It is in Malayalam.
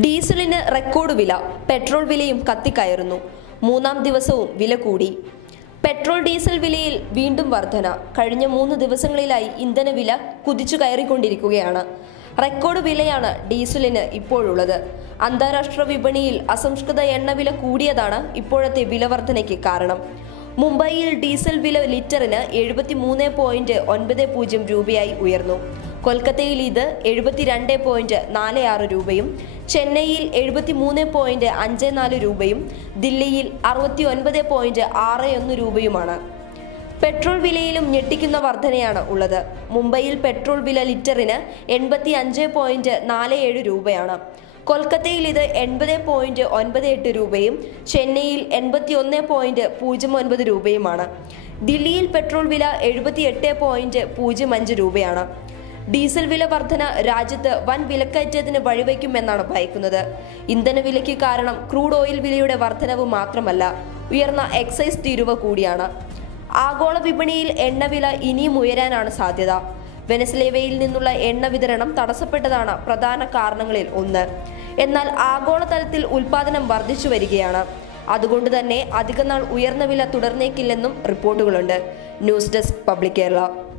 ഡീസലിന് റെക്കോർഡ് വില പെട്രോൾ വിലയും കത്തിക്കയറുന്നു. മൂന്നാം ദിവസവും വില കൂടി. പെട്രോൾ ഡീസൽ വിലയിൽ വീണ്ടും വർധന. കഴിഞ്ഞ മൂന്ന് ദിവസങ്ങളിലായി ഇന്ധന വില കുതിച്ചു കയറിക്കൊണ്ടിരിക്കുകയാണ്. റെക്കോർഡ് വിലയാണ് ഡീസലിന് ഇപ്പോഴുള്ളത്. അന്താരാഷ്ട്ര വിപണിയിൽ അസംസ്കൃത എണ്ണവില കൂടിയതാണ് ഇപ്പോഴത്തെ വില വർധനയ്ക്ക് കാരണം. മുംബൈയിൽ ഡീസൽ വില ലിറ്ററിന് എഴുപത്തി മൂന്ന് പോയിന്റ് ഒൻപത് പൂജ്യം രൂപയായി ഉയർന്നു. കൊൽക്കത്തയിൽ ഇത് എഴുപത്തിരണ്ട് പോയിന്റ് നാല് ആറ് രൂപയും ചെന്നൈയിൽ എഴുപത്തി മൂന്ന് പോയിന്റ് അഞ്ച് നാല് രൂപയും ദില്ലിയിൽ അറുപത്തി ഒൻപത് പോയിന്റ് ആറ് ഒന്ന് രൂപയുമാണ്. പെട്രോൾ വിലയിലും ഞെട്ടിക്കുന്ന വർധനയാണ് ഉള്ളത്. മുംബൈയിൽ പെട്രോൾ വില ലിറ്ററിന് എൺപത്തി അഞ്ച് പോയിന്റ് നാല് ഏഴ് രൂപയാണ്. കൊൽക്കത്തയിൽ ഇത് എൺപത് പോയിന്റ് ഒൻപത് എട്ട് രൂപയും ചെന്നൈയിൽ എൺപത്തി ഒന്ന് പോയിന്റ് പൂജ്യം ഒൻപത് രൂപയുമാണ്. ദില്ലിയിൽ പെട്രോൾ വില എഴുപത്തി എട്ട് പോയിന്റ് പൂജ്യം അഞ്ച് രൂപയാണ്. ഡീസൽ വില വർധന രാജ്യത്ത് വൻ വിലക്കയറ്റത്തിന് വഴിവെക്കുമെന്നാണ് ഭയക്കുന്നത്. ഇന്ധനവിലയ്ക്ക് കാരണം ക്രൂഡ് ഓയിൽ വിലയുടെ വർധനവ് മാത്രമല്ല ഉയർന്ന എക്സൈസ് തീരുവ കൂടിയാണ്. ആഗോള വിപണിയിൽ എണ്ണവില ഇനിയും ഉയരാനാണ് സാധ്യത. വെനസ്ലേവയിൽ നിന്നുള്ള എണ്ണ വിതരണം തടസ്സപ്പെട്ടതാണ് പ്രധാന കാരണങ്ങളിൽ ഒന്ന്. എന്നാൽ ആഗോളതലത്തിൽ ഉൽപാദനം വർദ്ധിച്ചു വരികയാണ്. അതുകൊണ്ട് തന്നെ അധികനാൾ ഉയർന്ന വില തുടർന്നേക്കില്ലെന്നും റിപ്പോർട്ടുകളുണ്ട്. News desk public Kerala.